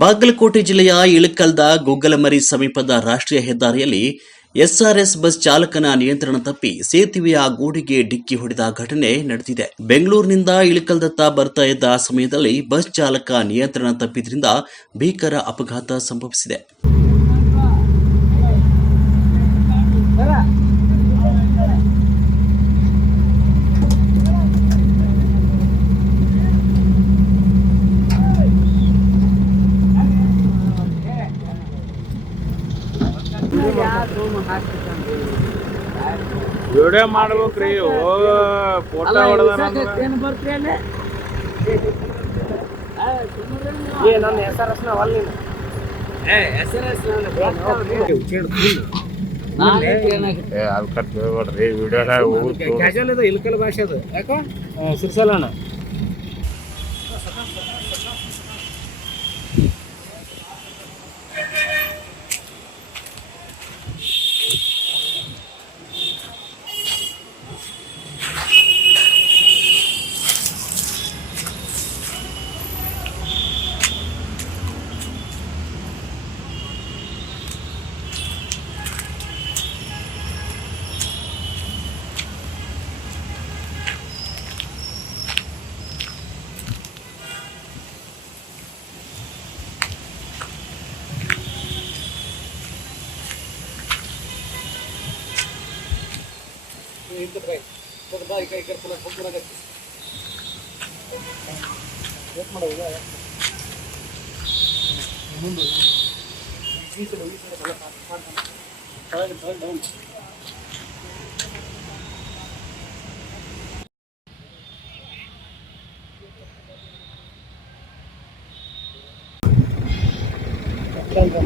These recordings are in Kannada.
ಬಾಗಲಕೋಟೆ ಜಿಲ್ಲೆಯ ಇಳಕಲ್ದ ಗುಗ್ಗಲಮರಿ ಸಮೀಪದ ರಾಷ್ಟ್ರೀಯ ಹೆದ್ದಾರಿಯಲ್ಲಿ ಎಸ್ಆರ್ಎಸ್ ಬಸ್ ಚಾಲಕನ ನಿಯಂತ್ರಣ ತಪ್ಪಿ ಸೇತುವೆಯ ಗೋಡೆಗೆ ಡಿಕ್ಕಿ ಹೊಡೆದ ಘಟನೆ ನಡೆದಿದೆ. ಬೆಂಗಳೂರಿನಿಂದ ಇಳಕಲ್ದತ್ತ ಬರ್ತಾ ಇದ್ದ ಸಮಯದಲ್ಲಿ ಬಸ್ ಚಾಲಕ ನಿಯಂತ್ರಣ ತಪ್ಪಿದ್ರಿಂದ ಭೀಕರ ಅಪಘಾತ ಸಂಭವಿಸಿದೆ. ವಿಡಿಯೋ ಮಾಡ್ಬೇಕ್ರಿ, ಫೋಟೋ ಹೊಡೆದ ನನ್ನ SRS ಇಲ್ಕಲ್ ಭಾಷೆ ಅದು ಯಾಕ ಸಿರ್ಸಲಣ್ಣ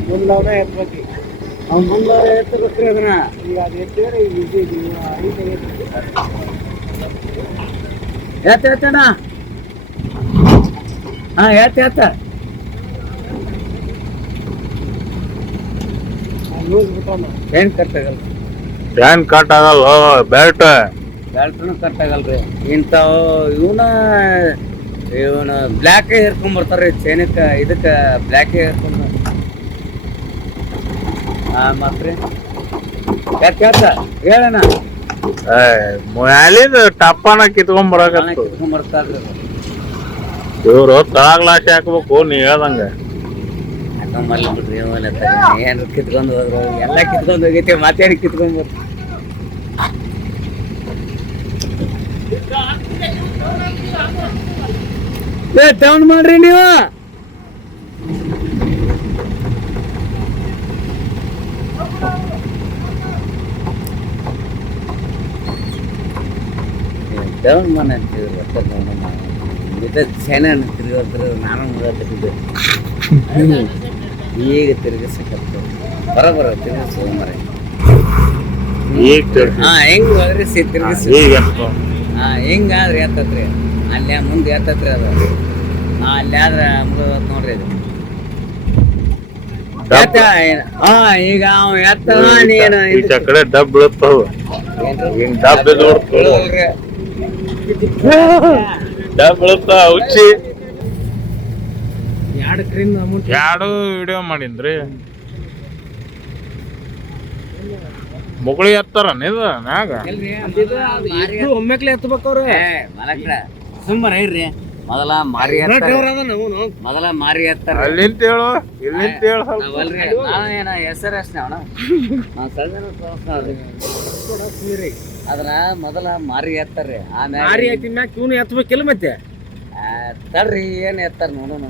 ಮುಂದವನೇ ಎತ್ತಬೇಕು. ಅವ್ನು ಮುಂದವರೆ ಎತ್ತಬೇಕ್ರಿ ಅದನ್ನ. ಈಗ ಅದು ಎತ್ತಿದ್ರೆ ಎತ್ತಣ. ಹಾ ಎತ್ತ ಏನ್ ಕಟ್ ಆಗಲ್ಲ, ಫ್ಯಾನ್ ಕಟ್ ಆಗಲ್ಲ, ಬೆಲ್ಟ್ನು ಕಟ್ ಆಗಲ್ರಿ. ಇಂಥವು ಇವನ ಬ್ಲ್ಯಾಕ್ ಹೇರ್ಕೊಂಡ್ ಬರ್ತಾರ್ರಿ ಚೈನಕ್ಕ, ಇದಕ್ಕ ಬ್ಲ್ಯಾಕ್ ಹೇರ್ಕೊಂಡ್ ಮತ್ರಿ ಹೇಳಣ ಮ್ಯಾಲಿಂದ ಟಪ್ಪನ ಕಿತ್ಕೊಂಡ್ ಬರ್ತಾರ್ರಿ. ಇವ್ರು ತಳಗ್ಲಾಸಿ ಹಾಕ್ಬೇಕು, ನೀ ಹೇಳ್ದಂಗ ಹಾಕೊಂಬರ್ಲಿ ಬಿಡ್ರಿ. ಏನ್ರ ಕಿತ್ಕೊಂಡ್ ಹೋದ್ರು ಎಲ್ಲ ಕಿತ್ಕೊಂಡ್ ಹೋಗೈತಿ, ಮಾತಾಡಿ ಕಿತ್ಕೊಂಡ್ ಬರ್ತೀವಿ. ಟೌನ್ ಮಾಡ್ರಿ ನೀವು. ಡೌನ್ ಮನೆ ಅಂತಿದ್ರು ಚೈನ ತಿರುಗಿದ್ರು. ನಾನು ತಿರುಗಿದ್ದೆ, ಈಗ ತಿರುಗಿಸಕತ್ತು ಬರೋಬರ ತಿರುಗಿಸೋ ಮರೆ. ಹೆಂಗ್ ಹೋದ್ರಿ ತಿರುಗಿಸಿ ಹಿಂಗಾದ್ರೆ ಎತ್ತತ್ರಿ, ಅಲ್ಲಿ ಮುಂದೆ ಎತ್ತತ್ರಿ ಅದು. ಅಲ್ಲಿ ಆದ್ರೆ ಮುಗಿದ್ ನೋಡ್ರಿ ಇದು. ಈಗ ಅವ ಎತ್ತ ನೀನು ಕಡೆ ಡಬ್ ಬೀಳುತ್ತಾವ, ಡಬ್ ಬೀಳುತ್ತಾವ ಹುಚ್ಚಿ. ಎರಡು ವಿಡಿಯೋ ಮಾಡಿನ್ರಿ. ಮುಗುಳಿ ಎತ್ತಾರ ಇದು ಮ್ಯಾಗ ಒಮ್ಮೆಕ್ಲೆ ಎತ್ತಬೇಕವ್ರಿ. ಸುಮ್ಮನೆ ಇರ್ರಿ. ಮೊದಲ ಮಾರಿ ಎತ್ತಾರ. ಅಲ್ಲಿಂತ ಹೇಳು, ಇಲ್ಲಿಂತ ಹೇಳು. ಏನ SRS ಅದನ್ನ ಮೊದಲ ಮಾರಿ ಎತ್ತಾರ್ರಿ, ಆಮೇಲೆ ಎತ್ತಬೇಕಿಲ್ಲ. ಮತ್ತೆ ತಡ್ರಿ ಏನ್ ಎತ್ತಾರ ನೋಡೋಣ.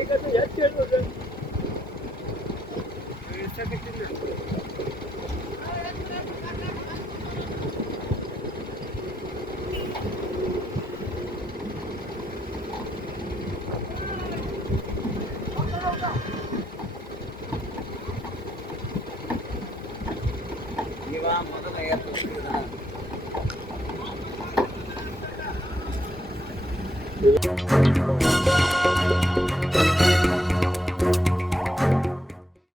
ಈಗ